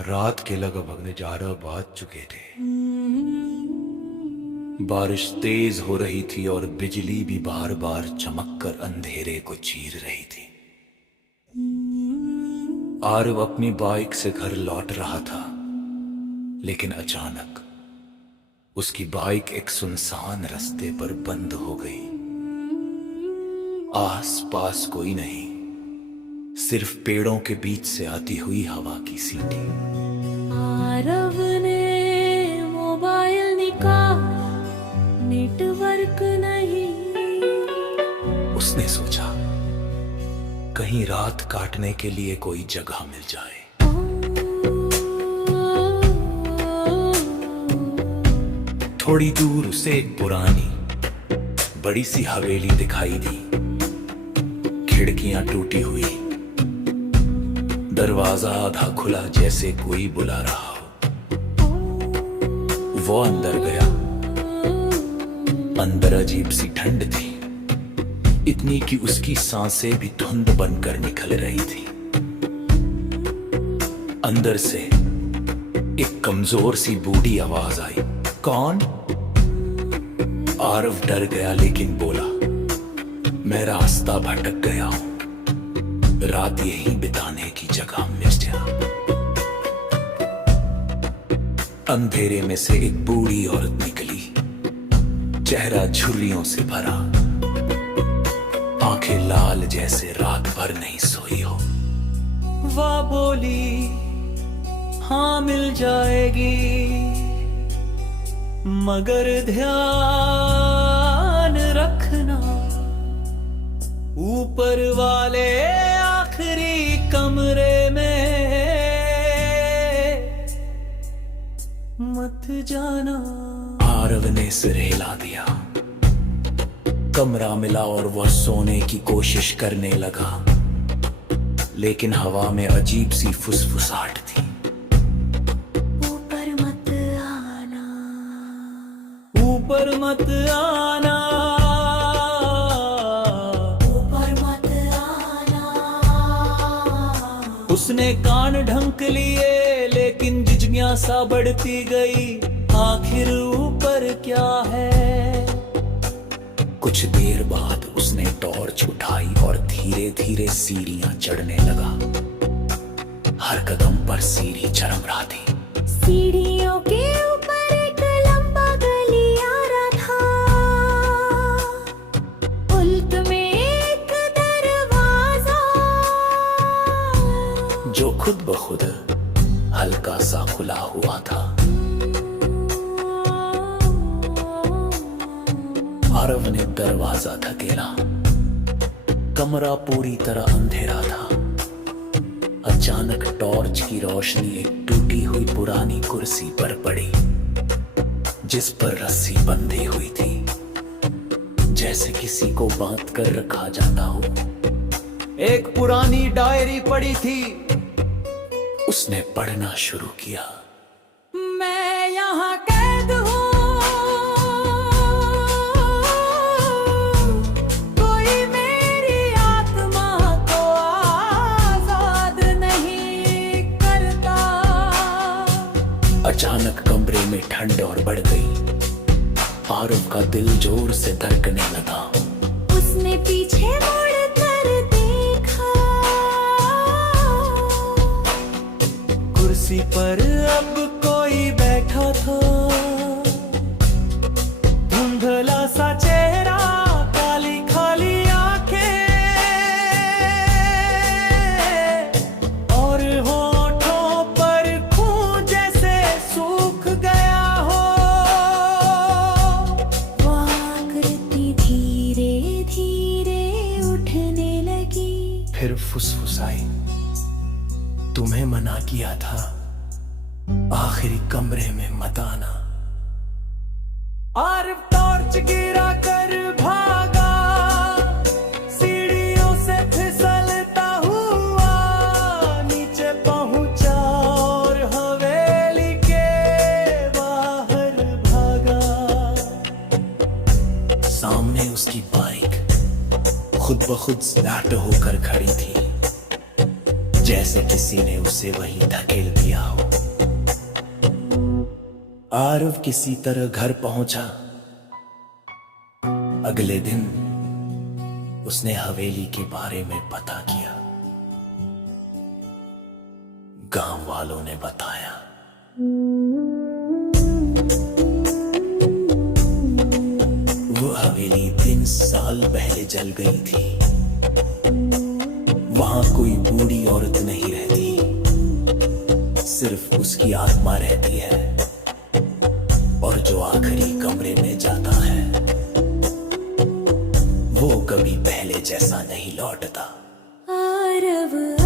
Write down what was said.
रात के लगभग 11 बज चुके थे। बारिश तेज हो रही थी और बिजली भी बार बार चमककर अंधेरे को चीर रही थी। आरव अपनी बाइक से घर लौट रहा था, लेकिन अचानक उसकी बाइक एक सुनसान रास्ते पर बंद हो गई। आस-पास कोई नहीं, सिर्फ पेड़ों के बीच से आती हुई हवा की सीटी। आरव ने मोबाइल निकाला, नेटवर्क नहीं। उसने सोचा कहीं रात काटने के लिए कोई जगह मिल जाए। थोड़ी दूर उसे एक पुरानी बड़ी सी हवेली दिखाई दी। खिड़कियां टूटी हुई, दरवाजा आधा खुला जैसे कोई बुला रहा हो। वो अंदर गया। अंदर अजीब सी ठंड थी, इतनी कि उसकी सांसें भी धुंध बनकर निकल रही थी। अंदर से एक कमजोर सी बूढ़ी आवाज आई, कौन? आरव डर गया लेकिन बोला, मैं रास्ता भटक गया हूं, रात यहीं बिताने की जगह मिल जा। अंधेरे में से एक बूढ़ी औरत निकली, चेहरा झुर्रियों से भरा, आंखें लाल जैसे रात भर नहीं सोई हो। वह बोली, हाँ मिल जाएगी, मगर ध्यान रखना ऊपर वाले आखिरी कमरे में मत जाना। आरव ने सिर हिला दिया। कमरा मिला और वह सोने की कोशिश करने लगा, लेकिन हवा में अजीब सी फुसफुसाहट थी। ऊपर मत आना, ऊपर मत आना, ऊपर मत आना। उसने कान ढंक लिए, लेकिन जिज्ञासा बढ़ती गई, आखिर ऊपर क्या है। कुछ देर बाद उसने टॉर्च उठाई और धीरे धीरे सीढ़ियां चढ़ने लगा। हर कदम पर सीढ़ी चरम रहा थी। सीढ़ियों के ऊपर एक लंबा गलियारा था, उल्ट में एक दरवाजा जो खुद ब खुद हल्का सा खुला हुआ था। आरव ने दरवाजा धकेला। कमरा पूरी तरह अंधेरा था। अचानक टॉर्च की रोशनी एक टूटी हुई पुरानी कुर्सी पर पड़ी, जिस पर रस्सी बंधी हुई थी, जैसे किसी को बांध कर रखा जाता हो। एक पुरानी डायरी पड़ी थी। उसने पढ़ना शुरू किया। मैं यहाँ कैद हूँ, अचानक कमरे में ठंड और बढ़ गई। आरव का दिल जोर से धड़कने लगा। उसने पीछे मुड़ कर देखा, कुर्सी पर अब कोई बैठा था। धुंधला सा चेहरा, काली खाली आंखें और होठों पर खून जैसे सूख गया हो। वो आकृति धीरे धीरे उठने लगी। फिर फुसफुसाई, तुम्हें मना किया था आखिरी कमरे में मत आना। आरव टॉर्च गिरा कर भागा, सीढ़ियों से फिसलता हुआ नीचे पहुंचा और हवेली के बाहर भागा। सामने उसकी बाइक खुद ब खुद स्लैट होकर खड़ी थी, जैसे किसी ने उसे वहीं धकेल दिया हो। आरव किसी तरह घर पहुंचा। अगले दिन उसने हवेली के बारे में पता किया। गांव वालों ने बताया वो हवेली 3 साल पहले जल गई थी। वहां कोई बूढ़ी औरत नहीं रहती, सिर्फ उसकी आत्मा रहती है, और जो आखिरी कमरे में जाता है वो कभी पहले जैसा नहीं लौटता। आरव